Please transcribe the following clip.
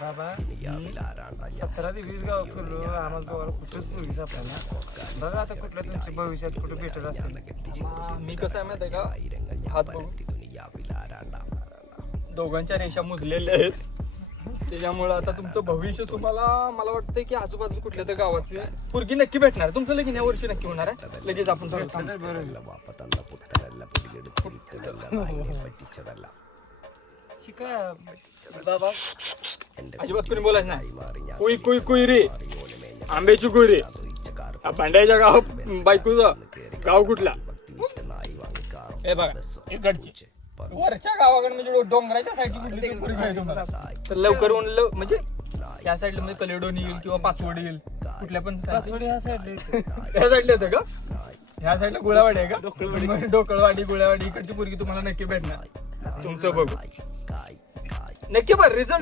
बाबा 17 ते 20 गाव फिरलो आम्हाला दोघांना कुठंच मुलगी सापडायला. बघा आता कुठल्या तुमच्या भविष्यात कुठं भेटत असते. मी कसं आहे माहिती आहे का, हात बघू दोघांच्या रेषा मुजलेल्या आहेत. त्याच्यामुळं आता तुमचं भविष्य तुम्हाला मला वाटतं की आजूबाजू कुठल्या तर गावाचे पोरगी नक्की भेटणार. तुमचं लगीन या वर्षी नक्की होणार आहे. लगेच आपण शिका बाबा अजिबात कोणी बोलायचं नाही. कुई कुई कुई रे आंब्याची कुई रे. भांड्याच्या गाव बायकोचं गाव कुठला हे बघा इकडची वरच्या गावाकडे म्हणजे डोंगराच्या साईडची कुठली तरी पोरगी आहे तुम्हाला. तर लवकर म्हणजे या साईडला म्हणजे कलेडोन येईल किंवा पाचवड येईल कुठल्या पण पाचवडी ह्या साईडला येते. ह्या साईडला येतं का? ह्या साईडला गुळावाडी आहे का? डोकळवाडी गुळावाडी इकडची पोरगी तुम्हाला नक्की भेटणार. तुमचं बघू नक्की बघ रिझल्ट